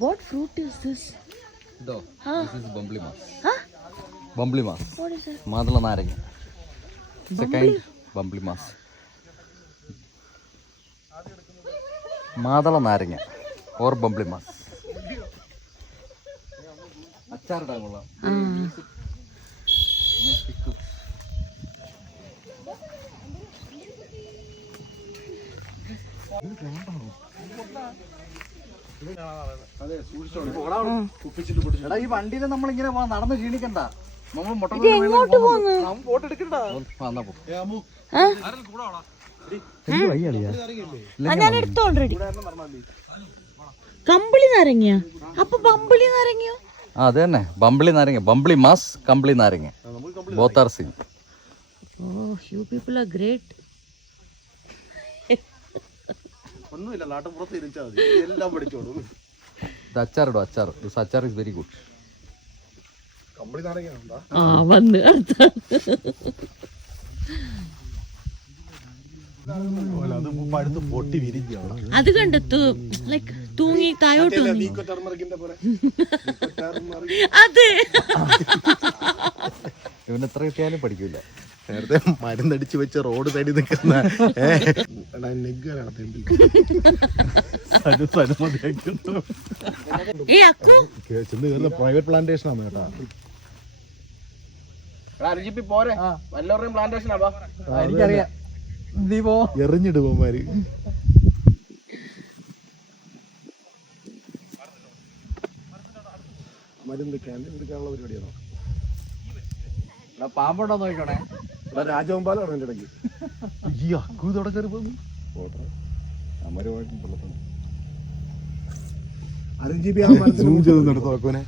What fruit is this? This is Bamblimas. Huh? Bamblimas. What is it? മാതള നാരങ്ങ. Second Bamblimas. മാതള നാരങ്ങ or Bamblimas. അച്ചാറിടാൻ കൊള്ളാം. ഈ വണ്ടിയിൽ നമ്മളിങ്ങനെ നടന്ന് ക്ഷീണിക്കണ്ട. എങ്ങോട്ട് പോന്ന്? ഞാൻ എടുത്തു ഓൾറെഡി. കമ്പിളി നാരങ്ങ. അപ്പൊ ബമ്പിളി നാരങ്ങയോ? അത് തന്നെ ബംബിളി നാരങ്ങ. ബംബിളി മാസ് കമ്പിളി നാരങ്ങ. Both are same. Oh, you people are great. ഒന്നുമില്ല, നാട്ടുപുറത്ത് ഇരുച്ചാൽ മതി, എല്ലാം പഠിച്ചോളൂ. ഇത് അച്ചാറിടും, അച്ചാർ. ദിസ് അച്ചാർ ഇസ് വെരി ഗുഡ്. കമ്പിളി നാരങ്ങ വന്ന് അത് പഴുത്ത് പൊട്ടി വിരിക്കുകയാണ്. അത് കണ്ടെത്തു ലൈക്ക് തൂങ്ങി തായോട്ട് അതെ. ഇവന് എത്ര കിട്ടിയാലും പഠിക്കൂല. നേരത്തെ മരുന്നടിച്ച് വെച്ച് റോഡ് സൈഡിൽ നിൽക്കുന്ന പ്രൈവറ്റ് പ്ലാന്റേഷൻ ആണ് കേട്ടാ. എനിക്കറിയാം. എറിഞ്ഞിടുവന്മാര്. മരുന്ന് ക്യാൻറ്റീൻ എടുക്കാനുള്ള പരിപാടിയാണോ? പാമ്പുണ്ടോ നോക്കണേ. രാജവമ്പാലാണ് എൻ്റെ ഇടയ്ക്ക്. ഈ അക്കു ഇതോടെ കയറി പോന്നു. അമരമായിട്ടും വെള്ളത്താണ്. 6 GB സൂം ചെയ്ത് നടത്തും അക്കുവിനെ.